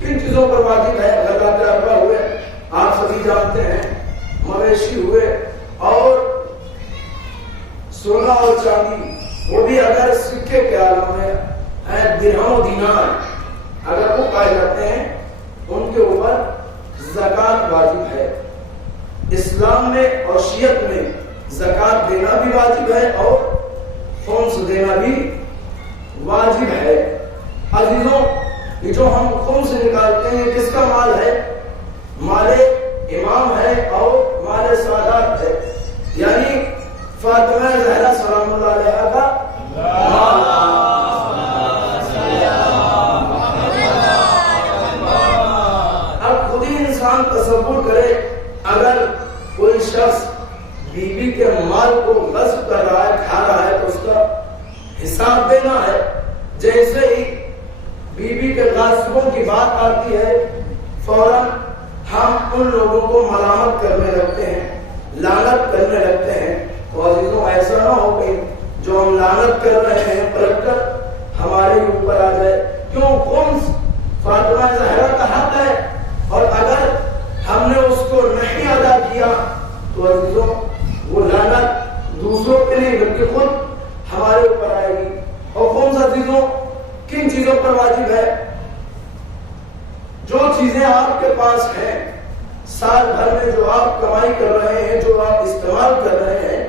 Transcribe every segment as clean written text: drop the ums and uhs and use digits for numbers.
کن چیزوں پر واجب ہے؟ زکوٰۃ اربع ہوئے، آپ سبھی جانتے ہیں، مویشی ہوئے اور سونا اور چاندی وہ بھی اگر سکے کے عالم میں درہم و دینار اگر وہ پائے جاتے ہیں ان کے اوپر زکوٰۃ واجب ہے. اسلام میں اور شیعت میں زکوٰۃ دینا بھی واجب ہے اور خمس دینا بھی واجب ہے. عزیزوں یہ جو ہم خمس نکالتے ہیں کس کا مال ہے؟ مال امام ہے اور مال سادات ہے، یعنی فاطمہ زہرا سلام اللہ علیہا کا مال. اب خود ہی انسان تصور کرے اگر کوئی شخص بیوی کے مال کو غصب کر رہا ہے، کھا رہا ہے تو اس کا حساب دینا ہے. جیسے ہی بیوی کے غاصبوں کی بات آتی ہے فوراً ہم ان لوگوں کو ملامت کرنے لگتے ہیں، لعنت کرنے لگتے ہیں. تو عزیزوں ایسا نہ ہو کہ جو ہم لعنت کر رہے ہیں پلٹ کر ہمارے اوپر آ جائے. کیوں؟ خمس فاطمہ زہرا کا حق ہے اور اگر ہم نے اس کو نہیں ادا کیا تو عزیزوں وہ لعنت دوسروں کے لیے بلکہ خود ہمارے اوپر آئے گی. اور خمس عزیزوں کن چیزوں پر واجب ہے؟ جو چیزیں آپ کے پاس ہیں سال بھر میں جو آپ کمائی کر رہے ہیں، جو آپ استعمال کر رہے ہیں،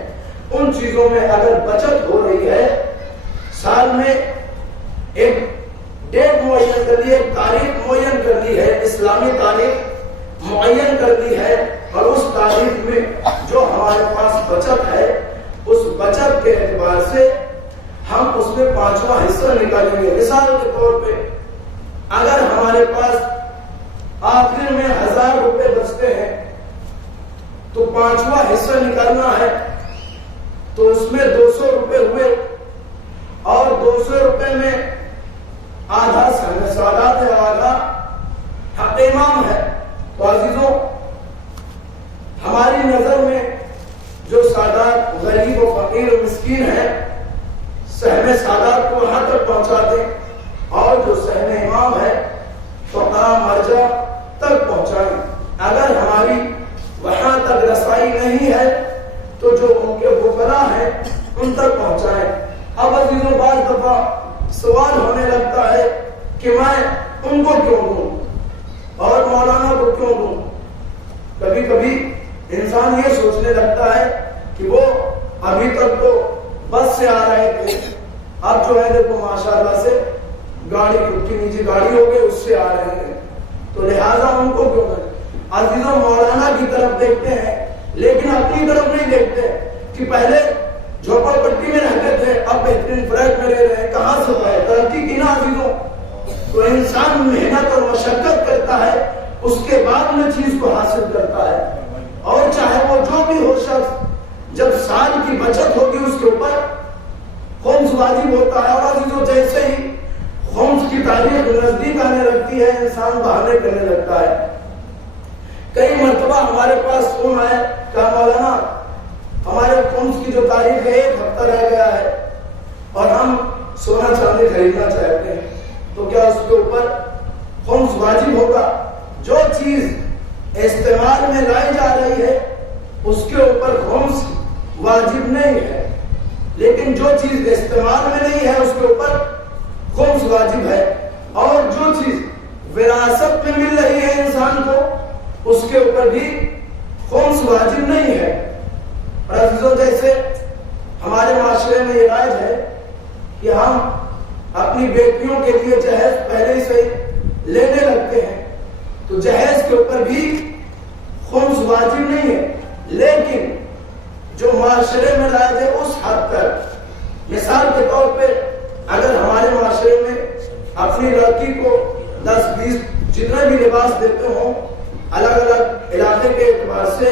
ان چیزوں میں اگر بچت ہو رہی ہے، سال میں ایک ڈیٹ معین کر دی ہے، ایک تاریخ معین کر دی ہے، اسلامی تاریخ معین کر دی ہے، اور اس تاریخ میں جو ہمارے پاس بچت ہے اس بچت کے اعتبار سے ہم اس میں 5واں حصہ نکالیں گے. مثال کے طور پہ اگر ہمارے پاس آخر میں 1000 روپے بچتے ہیں تو 5واں حصہ نکالنا ہے تو اس میں 200 روپے ہوئے اور 200 روپے میں آدھا سادات ہے، آدھا حق امام ہے. تو عزیزوں ہماری نظر میں جو سادات غریب و فقیر و مسکین ہے سہم سادات کو وہاں تک پہنچا دیں اور جو سہم امام ہے فقراء مرجع تک پہنچائیں. اگر ہماری وہاں تک رسائی نہیں ہے تو جو ان کے فقراء ہیں ان تک پہنچائیں. اب عزیزوں بعض دفعہ سوال ہونے لگتا ہے کہ میں ان کو کیوں دوں اور مولانا کو کیوں دوں. کبھی کبھی انسان یہ سوچنے لگتا ہے کہ وہ ابھی تک تو بس سے آ رہے تھے، اب جو ہے دیکھو ماشاءاللہ سے گاڑی کی نیچے گاڑی ہو گئی اس سے آ رہے ہیں تو لہٰذا ان کو کیوں دیں. عزیزوں مولانا کی طرف دیکھتے ہیں لیکن اپنی طرف نہیں دیکھتے کہ پہلے جھوپڑ پٹی میں رہتے تھے اب بہترین فلیٹ میں رہ رہے ہیں، کہاں سے ہوئے ترقی کی نا عزیزوں. تو انسان محنت اور مشقت کرتا ہے اس کے بعد میں چیز کو حاصل کرتا ہے. اور چاہے وہ جو بھی ہو شخص جب سال کی بچت ہوگی اس کے اوپر خمس واجب ہوتا ہے. اور عزیزوں جیسے ہی خمس کی تاریخ نزدیک آنے لگتی ہے انسان بہانے کرنے لگتا ہے. کئی مرتبہ ہمارے پاس فون آئے کہ مولانا ہمارے خمس کی جو تاریخ ہے 1 ہفتہ رہ گیا ہے اور ہم سونا چاندی خریدنا چاہتے ہیں تو کیا اس کے اوپر خمس واجب ہوگا؟ جو چیز استعمال میں لائی جا رہی ہے اس کے اوپر خمس واجب نہیں ہے، لیکن جو چیز استعمال میں نہیں ہے اس کے اوپر خمس واجب ہے. اور جو چیز وراثت میں مل رہی ہے انسان کو اس کے اوپر بھی خمس واجب نہیں ہے. اور عزیزوں جیسے ہمارے معاشرے میں یہ رائج ہے کہ ہم اپنی بیٹیوں کے لیے جہیز پہلے سے لینے لگتے ہیں تو جہیز کے اوپر بھی خمس واجب نہیں ہے، لیکن جو معاشرے میں رائج ہے اس حد تک. مثال کے طور پہ اگر ہمارے معاشرے میں اپنی لڑکی کو 10-20 جتنے بھی لباس دیتے ہوں الگ الگ علاقے کے اعتبار سے،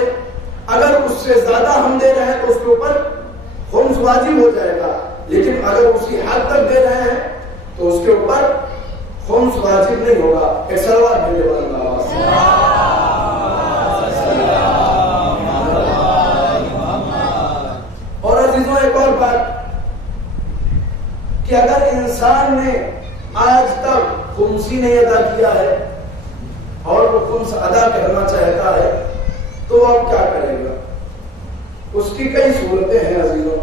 اگر اس سے زیادہ ہم دے رہے ہیں تو اس کے اوپر خمس واجب ہو جائے گا، لیکن اگر اسی حد تک دے رہے ہیں تو اس کے اوپر خمس واجب نہیں ہوگا. ایک سلوات بھیجے بلند آواز سے. اور عزیزوں ایک اور بات کہ اگر انسان نے آج تک خمس ہی نہیں ادا کیا ہے اور وہ خمس ادا کرنا چاہتا ہے تو وہ اب کیا کرے گا؟ اس کی کئی صورتیں ہیں عزیزوں.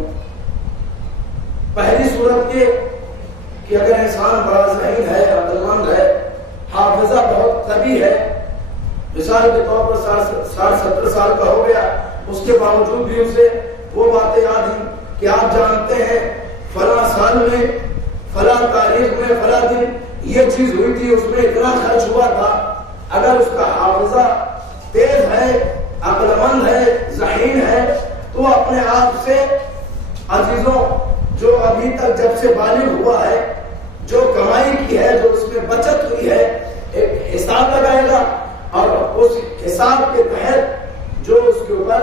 پہلی صورت یہ کہ اگر انسان بڑا ذہین ہے، عقل مند ہے، حافظہ بہت قوی ہے، مثال کے طور پر 60-70 سال کا ہو گیا، اس کے باوجود بھی اسے وہ باتیں یاد ہیں کہ آپ جانتے ہیں فلاں سال میں، فلاں تاریخ میں، فلاں دن یہ چیز ہوئی تھی، اس میں اتنا خرچ ہوا تھا۔ اگر اس کا حافظہ تیز ہے، عقل مند ہے، ذہین ہے، تو اپنے آپ سے عزیزوں جو ابھی تک جب سے بالغ ہوا ہے، جو کمائی کی ہے، جو اس میں بچت ہوئی ہے، ایک حساب لگائے گا اور اس حساب کے تحت جو اس کے اوپر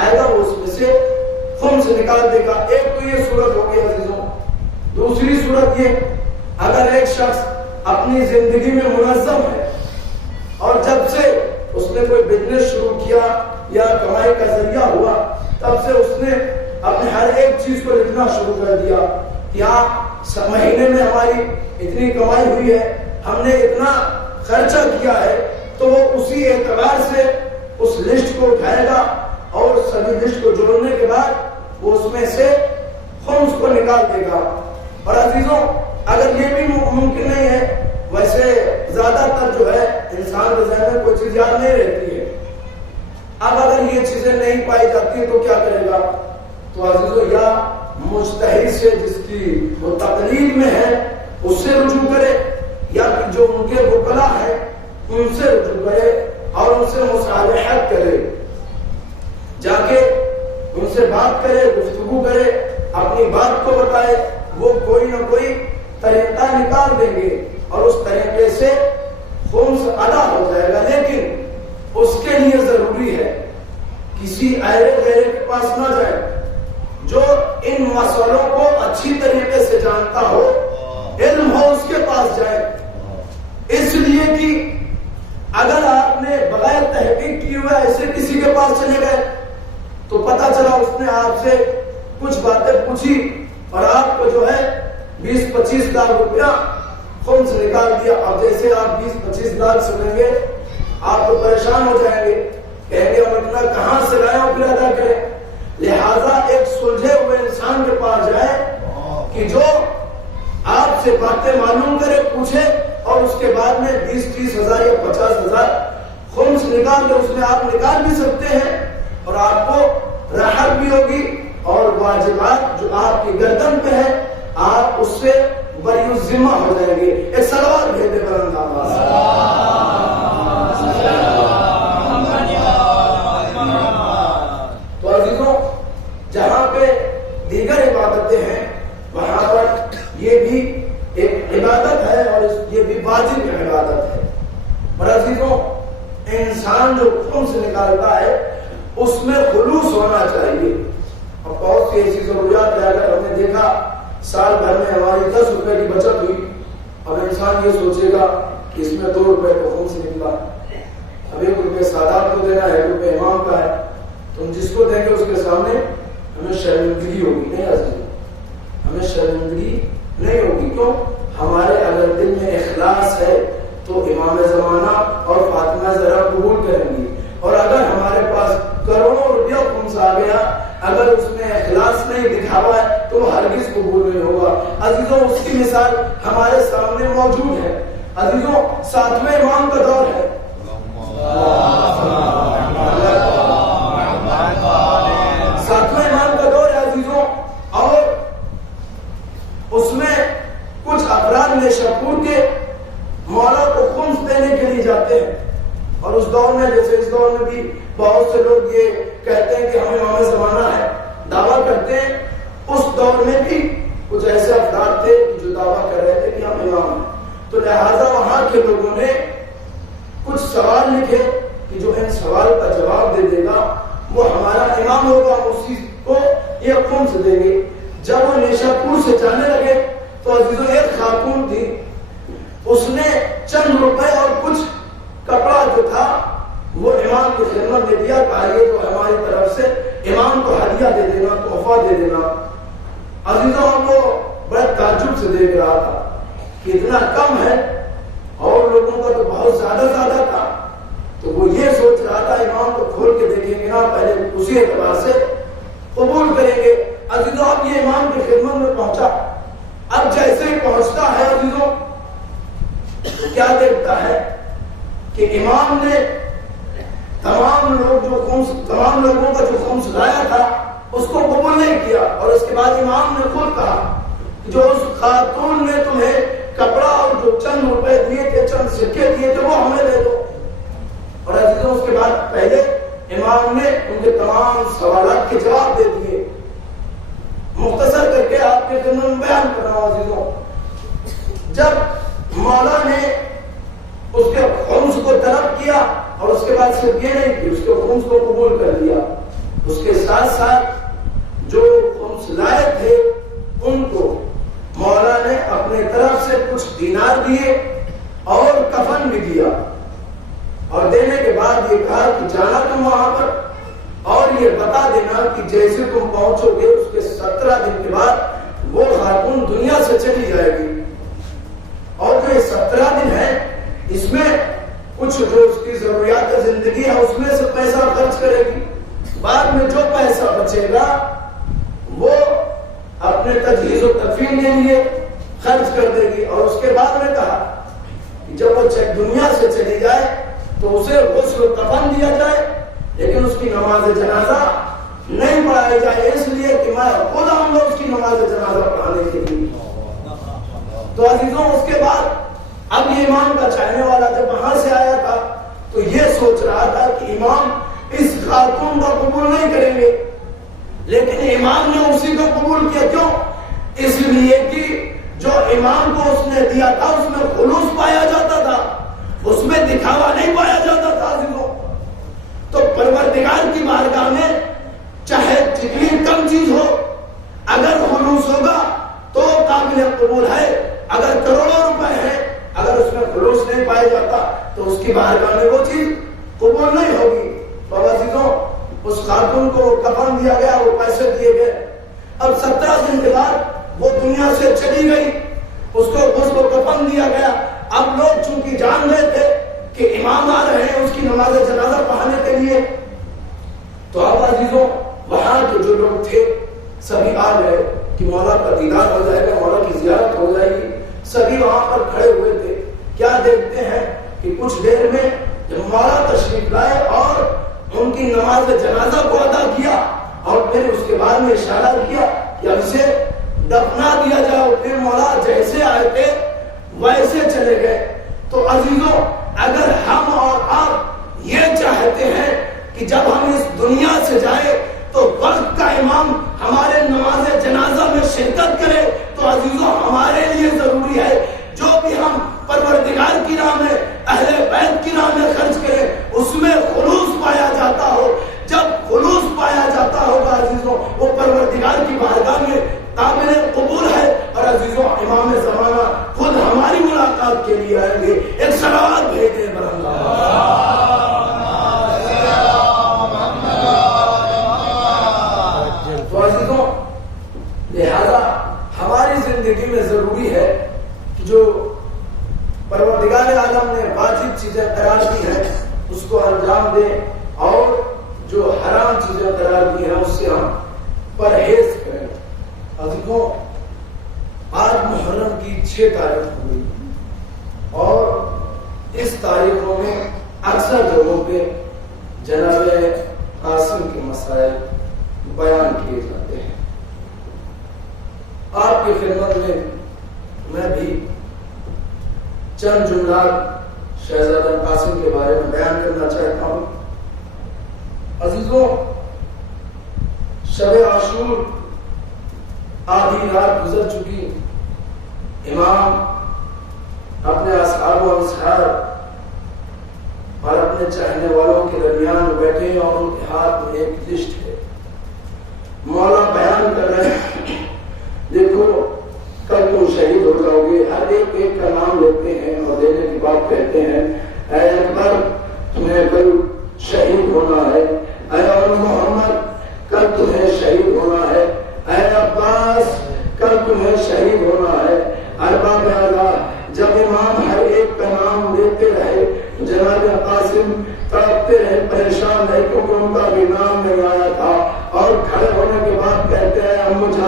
آئے گا وہ اس میں سے خمس نکال دے گا۔ ایک تو یہ صورت ہوگی عزیزوں۔ دوسری صورت یہ، اگر ایک شخص اپنی زندگی میں منظم ہے اور جب سے اس نے کوئی بزنس شروع کیا یا کمائی کا ذریعہ ہوا، تب سے اس نے اپنے ہر ایک چیز کو لکھنا شروع کر دیا کہ مہینے میں ہماری اتنی کمائی ہوئی ہے، ہم نے اتنا خرچہ کیا ہے، تو وہ اسی اعتبار سے اس لسٹ کو اٹھائے گا اور سبھی لسٹ کو جوڑنے کے بعد وہ اس میں سے خمس کو نکال دے گا۔ اور عزیزوں اگر یہ بھی ممکن نہیں ہے، ویسے زیادہ تر جو ہے انسان کے ذہن میں کوئی چیز یاد نہیں رہتی ہے، اب اگر یہ چیزیں نہیں پائی جاتی تو کیا کرے گا؟ تو عزیزوں یا مجتہد سے جس کی وہ تقلید میں ہے اس سے رجوع کرے، یا جو ان کے وکلا ہیں ان سے رجوع کرے اور ان سے مصالحت کرے، جا کے ان سے بات کرے، گفتگو کرے، اپنی بات کو بتائے، وہ کوئی نہ کوئی طریقہ نکال دیں گے اور اس طریقے سے خمس ادا ہو جائے گا۔ لیکن اس کے لیے ضروری ہے کسی ایرے غیرے کے پاس نہ جائے جو ان مسئلوں کو اچھی طریقے سے جانتا ہو، علم ہو، اس کے پاس جائے۔ اس لیے کہ اگر آپ نے بغیر تحقیق کیے ہوئے ایسے کسی کے پاس چلے گئے تو پتا چلا اس نے آپ سے کچھ باتیں پوچھی اور آپ کو جو ہے 20-25 لاکھ روپیہ خمس نکال دیا۔ اب جیسے آپ 20-25 لاکھ سنیں گے آپ تو پریشان ہو جائیں گے، کہیں گے ہم اتنا کہاں سے لائیں اور پھر ادا کریں۔ لہذا ایک سلجھے ہوئے انسان کے پاس جائے کہ جو آپ سے باتیں معلوم کرے، پوچھے اور اس کے بعد میں 20-30 ہزار یا 50 ہزار خمس نکال کے اس میں آپ نکال بھی سکتے ہیں اور آپ کو راحت بھی ہوگی اور واجبات جو آپ کی گردن پہ ہے آپ اس سے بری الذمہ ہو جائیں گے۔ ایک سلوات بھیج دے بلند آواز سے۔ تو عزیزوں جہاں پہ دیگر عبادتیں ہیں وہاں پر یہ بھی ایک عبادت ہے اور یہ بھی واجب عبادت ہے۔ اور عزیزوں انسان جو خمس نکالتا ہے اس میں خلوص ہونا چاہیے۔ اور بہت سی ایسی ضروریات ہے، اگر ہم نے دیکھا سال بھر میں ہماری 10 روپے کی بچت ہوئی، اب انسان یہ سوچے گا کہ اس میں 2 روپے تو خمس نکلا، اب 1 روپے سادات کو دینا ہے، 1 روپے امام کا ہے، تم جس کو دیں گے اس کے سامنے ہمیں شرمندگی ہوگی نہیں عزیز، ہمیں شرمندگی نہیں ہوگی۔ کیوں؟ ہمارے اگر دل میں اخلاص ہے تو امام زمانہ اور فاطمہ زہرا قبول کریں گی، اور اگر ہمارے پاس کروڑوں روپیہ خمس آ گیا اگر اس میں اخلاص نہیں دکھاوا ہے تو ہرگز قبول نہیں ہوگا۔ عزیزوں اس کی مثال ہمارے سامنے موجود ہے۔ عزیزوں 7ویں امام کا دور ہے، 7ویں امام کا دور ہے عزیزوں، اور اس میں کچھ افراد نیشاپور کے مولا کو خمس دینے کے لیے جاتے ہیں، اور اس دور میں جیسے اس دور میں بھی بہت سے لوگ یہ کہتے ہیں کہ ہم امام زمانہ ہے، دعویٰ کرتے ہیں، اس دور میں بھی کچھ ایسے افراد تھے جو دعویٰ کر رہے تھے کہ ہم امام ہیں، تو لہٰذا وہاں کے لوگوں نے کچھ سوال لکھے کہ جو ان سوال کا جواب دے دے گا وہ ہمارا امام ہوگا، اسی کو یہ خمس دیں گے۔ جب وہ نیشاپور سے جانے لگے تو عزیزوں ایک خاتون تھی، اس نے چند روپے اور کچھ کپڑا جو تھا وہ امام کی خدمت میں دیا، کہا یہ تو ہماری طرف سے امام کو ہدیہ دے دینا، تحفہ دے دینا۔ عزیزوں ہم کو بڑے تعجب سے دیکھ رہا تھا کہ اتنا کم ہے اور لوگوں کا تو بہت زیادہ تھا، تو وہ یہ سوچ رہا تھا امام کو کھول کے دیکھیں گے نا، پہلے اسی اعتبار سے قبول کریں گے۔ عزیزوں اب یہ امام کی خدمت میں پہنچا. اب جیسے ہی پہنچتا ہے عزیزوں کیا دیکھتا ہے کہ امام نے تمام لوگوں کا جو خمس لایا تھا اس کو قبول نہیں کیا. اور اس کے بعد امام نے خود کہا کہ جو اس خاتون نے تمہیں کپڑا اور جو چند روپے دیے تھے, چند سکے دیے تھے, وہ ہمیں دے دو. اور عزیزوں اس کے بعد پہلے امام نے ان کے تمام سوالات کے جواب دے دیے. مختصر کر کے آپ کے خدمت میں بیان کر رہا ہوں عزیزوں. جب مولا نے اس کے خمس کو طلب کیا اور اس کے بعد صرف یہ نہیں کہ اس کے خمس کو قبول کر لیا, اس کے ساتھ ساتھ جو خمس لائے تھے ان کو مولا نے اپنے طرف سے کچھ دینار دیے اور کفن بھی دیا. اور دینے کے بعد یہ کہا کہ جانا تم وہاں پر اور یہ بتا دینا کہ جیسے تم پہنچو گے اس کے 17 دن کے بعد وہ خاتون دنیا سے چلی جائے گی. اور جو یہ 17 دن ہے اس میں کچھ جو اس کی ضروریات زندگی ہے اس میں سے پیسہ خرچ کرے گی. بعد میں جو پیسہ بچے گا وہ اپنے تجہیز و تدفین کے لیے خرچ کر دے گی. اور اس کے بعد میں کہا کہ جب وہ دنیا سے چلی جائے تو اسے غسل و کفن دیا جائے لیکن اس کی نماز جنازہ نہیں پڑھائی جائے, اس لیے کہ میں خود آؤں گا اس کی نماز جنازہ پڑھانے کے لیے. تو عزیزوں اس کے بعد اب یہ امام کا چاہنے والا جب وہاں سے آیا تھا تو یہ سوچ رہا تھا کہ امام اس خاتون کو قبول نہیں کریں گے, لیکن امام نے اسی کو قبول کیا. کیوں؟ اس لیے کہ جو امام کو اس نے دیا تھا اس میں خلوص پایا جاتا تھا, اس میں دکھاوا نہیں پایا جاتا تھا عزیزوں. تو پروردگار کی بارگاہ میں چاہے جتنی کم چیز ہو اگر خلوص ہوگا تو قابل قبول ہے. اگر کروڑوں روپے ہیں اگر اس میں خلوص نہیں پایا جاتا تو اس کی بارگاہ میں وہ چیز قبول نہیں ہوگی. تو عزیزوں اس خاتون کو کفن دیا گیا, وہ پیسے دیے گئے. اب 17 دن کے بعد وہ دنیا سے چلی گئی, اس کو غسل و کفن دیا گیا. اب لوگ چونکہ جان رہے تھے کہ امام آ رہے ہیں اس کی نماز جنازہ پڑھانے کے لیے, تو اب عزیزوں وہاں کے جو لوگ تھے سبھی آ گئے کہ مولا کا دیدار ہو جائے گا, مولا کی زیارت ہو جائے گی. سبھی وہاں پر کھڑے ہوئے تھے. کیا دیکھتے ہیں کہ کچھ دیر میں جب مولا تشریف لائے اور ان کی نماز جنازہ کو ادا کیا اور پھر اس کے بعد میں اشارہ کیا کہ اب اسے دفنا دیا جائے, پھر مولا جیسے آئے تھے ویسے چلے گئے. تو عزیزوں اگر ہم اور آپ یہ چاہتے ہیں کہ جب ہم اس دنیا سے جائیں تو وقت کا امام ہمارے نماز جنازہ میں شرکت کرے, تو عزیزوں ہمارے لیے ضروری ہے جو بھی ہم پروردگار کی راہ میں اہل بیت کی راہ میں خرچ کریں اس میں خلوص پایا جاتا ہو. جب خلوص پایا جاتا ہوگا عزیزوں وہ پروردگار کی بارگاہ میں قابل قبول ہے. اور عزیزوں امام زمانہ خود ہماری ملاقات کے لیے آئیں گے. ایک صلوات بھیجیں تو عزیزوں لہذا ہماری زندگی میں ضروری ہے کہ جو پروردگار عالم نے واجب چیزیں قرار دی ہیں اس کو انجام دیں اور جو حرام چیزیں قرار دی ہیں اس سے ہم پرہیز کریں. عزیزوں آج محرم کی 6 تاریخ ہوئی اور اس تاریخوں میں اکثر جگہوں پہ جناب قاسم کے مسائل بیان کیے جاتے ہیں. آپ کی خدمت میں بھی چند جملات شہزادہ قاسم کے بارے میں بیان کرنا چاہتا ہوں. عزیزوں شب عاشور آدھی رات گزر چکی, امام اپنے اصحاب و انصار اور اپنے چاہنے والوں کے درمیان بیٹھے اور ان کے ہاتھ میں ایک لسٹ ہے. مولا بیان کر رہے ہیں دیکھو کل تم شہید ہو جاؤ گے. ہر ایک کا نام لیتے ہیں اور لینے کے بعد کہتے ہیں اے اکبر تمہیں کل شہید ہونا ہے, اے محمد کل تمہیں شہید ہونا ہے, اے عباس کل تمہیں شہید ہونا ہے. ارباب اعلیٰ جب امام ہر ایک کا نام لیتے رہے جناب قاسم تڑپتے رہے, پریشان رہے کیونکہ ان کا بھی نام نہیں آیا تھا. اور کھڑے ہونے کے بعد کہتے ہیں اب مجھے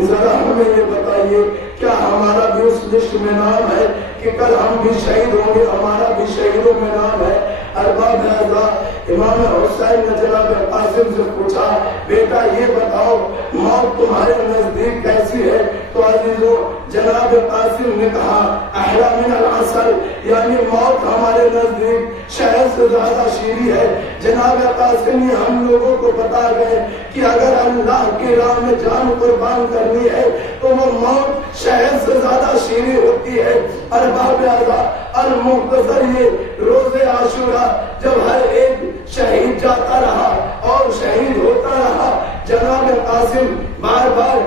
ذرا ہمیں یہ بتائیے کیا ہمارا بھی اس لسٹ میں نام ہے کہ کل ہم بھی شہید ہوں گے؟ ہمارا بھی شہیدوں میں نام ہے۔ ارباب اعزاز، امام حسین نے جناب قاسم سے پوچھا بیٹا یہ بتاؤ موت تمہارے نزدیک کیسی ہے؟ تو عزیزو جناب قاسم نے کہا احلی من العسل، یعنی موت ہمارے نزدیک شہد سے زیادہ شیریں ہے۔ جناب قاسم یہ ہم لوگوں کو بتا گئے کہ اگر اللہ کی راہ میں جان قربان کرنی ہے تو وہ موت شہد سے زیادہ شیریں ہوتی ہے۔ ارباب اعزاز، المختصر یہ روز عاشورہ جب ہر ایک شہید جاتا رہا اور شہید ہوتا رہا، جناب قاسم بار بار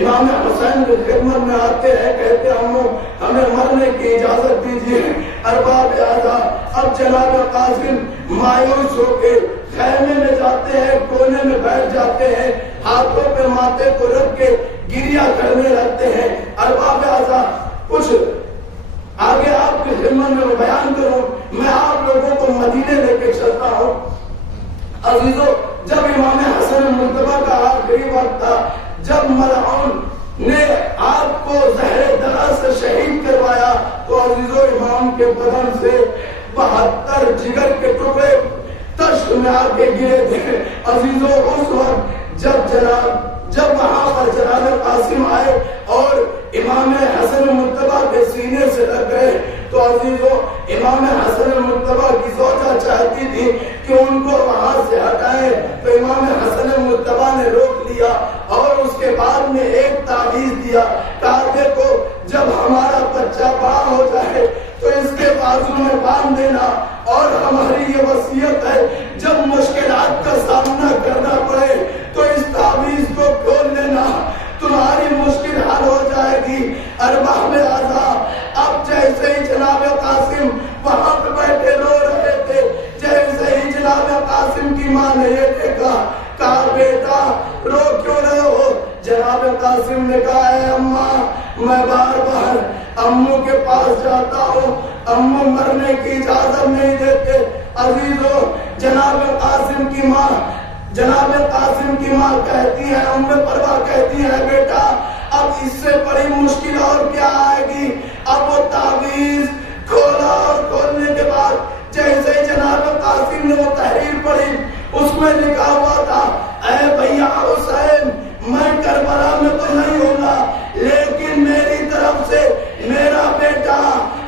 امام حسین کی خدمت میں آتے ہیں، کہتے ہمیں مرنے کی اجازت دیجیے۔ ارباب اعزاز، اب جناب قاسم مایوس ہو کے خیمے میں جاتے ہیں، کونے میں بیٹھ جاتے ہیں، ہاتھوں پہ ماتھے کو رکھ کے گریہ کرنے لگتے ہیں۔ ارباب اعزاز، کچھ آگے آپ کی خدمت میں بیان کروں، میں آپ لوگوں کو مدینے لے کے چلتا ہوں۔ عزیزو، جب امام حسن مرتضیٰ کا آخری وقت تھا، جب ملعون نے آپ کو زہر درا سے شہید کروایا تو عزیزو امام کے بدن سے 72 جگر کے ٹکڑے تشت میں آ کے گرے تھے۔ عزیزو اس وقت جب وہاں پر جناب قاسم آئے اور امام حسن مرتضیٰ کے سینے سے لگ گئے تو عزیزو امام حسن مرتضیٰ کی زوجہ چاہتی تھی کہ ان کو وہاں سے ہٹائیں، تو امام حسن مرتضیٰ نے روک لیا اور اس کے بعد میں ایک تعویذ دیا، کہا دیکھو جب ہمارا بچہ بڑا ہو جائے تو اس کے بازو میں باندھ دینا، اور ہماری یہ وصیت ہے جب مشکلات کا سامنا کرنا پڑے تو اس تعویذ کو کھول لینا، تمہاری مشکل حل ہو جائے گی۔ ارباب اعزاز، اب جیسے ہی جناب قاسم وہاں پہ بیٹھے رو رہے تھے، جیسے ہی جناب قاسم کی ماں نے یہ دیکھا، کہا بیٹا رو کیوں رہے ہو؟ جناب قاسم نے کہا اے اماں، میں بار بار امو کے پاس جاتا ہوں، امو مرنے کی اجازت نہیں دیتے۔ عزیزو جناب قاسم کی ماں کہتی ہے، ام پروا کہتی ہے بیٹا اب اس سے بڑی مشکل اور کیا آئے گی؟ اب وہ تعویذ کھولا اور کھولنے کے بعد جیسے جناب قاسم نے وہ تحریر پڑھی، اس میں لکھا ہوا تھا اے بھیا حسین، میں کربلا میں تو نہیں ہوگا لیکن میری طرف سے میرا بیٹا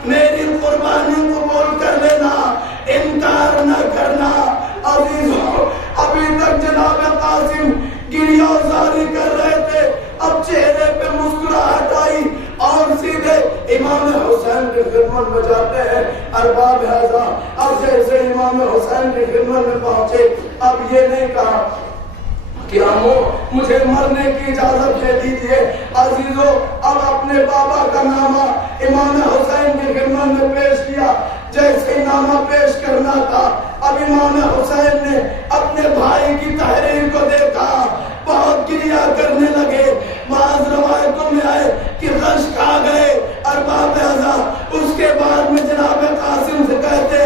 میری قربانی قبول کر لینا، انکار نہ کرنا۔ عزیزو ابھی تک جناب قاسم گریہ زاری کر رہے تھے، اب چہرے پہ مسکراہٹ آئی اور سیدھے امام حسین کی خدمت میں جاتے ہیں۔ ارباب اعزاز، اب جیسے امام حسین کی خدمت میں پہنچے، اب یہ نہیں کہا کہ امو مجھے مرنے کی اجازت دے دیجئے۔ عزیزو اب اپنے بابا کا نامہ امام حسین کی خدمت میں پیش کیا، جیسے نامہ پیش کرنا تھا اب امام حسین نے اپنے بھائی کی تحریر کو دیکھا، بہت گریہ کرنے لگے، بعض روایتوں میں آئے کہ غش کھا گئے۔ ارباب اعزاز، اس کے بعد میں جناب قاسم سے کہتے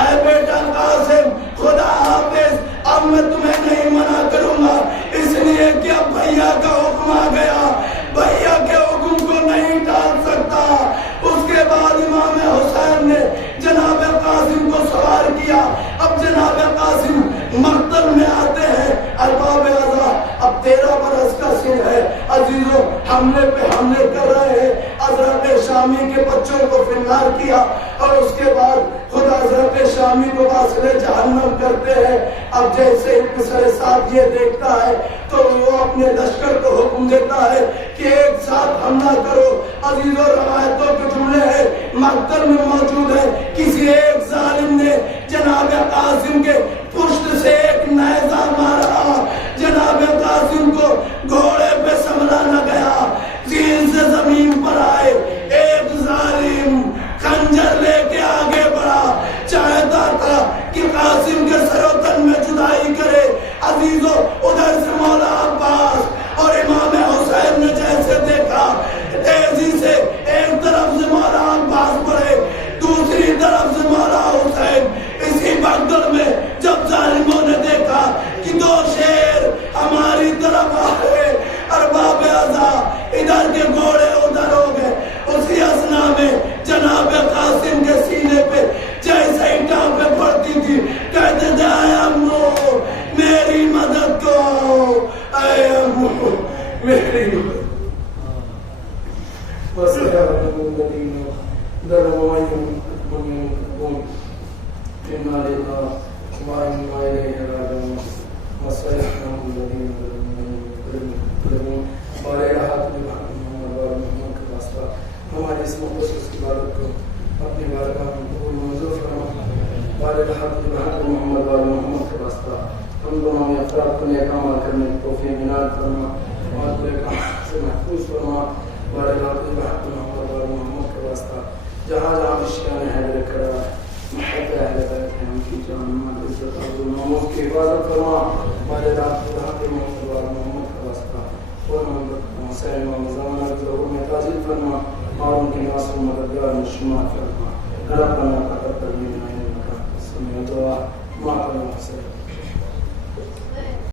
اے بیٹا قاسم خدا حافظ، اب میں تمہیں نہیں منع کروں گا، اس لیے کہ اب بھیا کا حکم آ گیا، بھیا کے حکم کو نہیں ٹال سکتا۔ اس کے بعد امام حسین نے جناب قاسم کو سوار کیا، اب جناب قاسم مقتل میں آتے ہیں۔ ارباب اعزاز، اب 13 برس کا سن ہے، عزیزو حملے پہ حملے کر رہے ہیں، حضرت شامی کے بچوں کو فنگار کیا اور اس کے بعد خود حضرت شامی کو واصل جہنم کرتے ہیں۔ اب جیسے مصر ساتھ یہ دیکھتا ہے تو وہ اپنے لشکر کو حکم دیتا ہے کہ ایک ساتھ حملہ کرو۔ عزیزو روایتوں کے جملے ہیں مقتل میں موجود ہے، کسی ایک ظالم نے جناب قاسم کے پشت سے ایک نیزہ مارا، جناب قاسم کو گھوڑے پہ سنبھلا نہ گیا، زین سے زمین پر آئے، ایک ظالم خنجر لے کے آگے بڑھا، چاہتا تھا کہ قاسم کے سر و تن میں جدائی کرے۔ عزیزو ادھر سے مولا عباس اور امام حسین نے جیسے دیکھا، تیزی سے ایک طرف وسيعلم الذين ظلموا أي منقلب ينقلبون إنا لله وإنا إليه راجعون وسيعلم الذين ظلموا أي منقلب ينقلبون اور الہات بحق محمد و محمد کا واسطہ ہماری اس مختص عبادت کو اپنی بارگاہ میں قبول منظور فرما اور الہات بحق محمد و محمد کا واسطہ ہم دونوں میں افراد کو نیک عمل کرنے کی توفیق عنایت فرما اور برے کام سے محفوظ فرما اور الہات بحق محمد و محمد کا واسطہ جہاں جہاں اشیاء حیدر کرا محب اہل بیت ہیں ان کی جان مال عزت اور ناموس کی حفاظت فرما اور الہات بحق محمد و محمد کا واسطہ حسین و زمانہ ظہور میں تاجیل فرما اور ان کی ناصر مددگار میں شمار فرما ربنا تقبل منا انک انت السمیع الدعاء ما كنا نحسن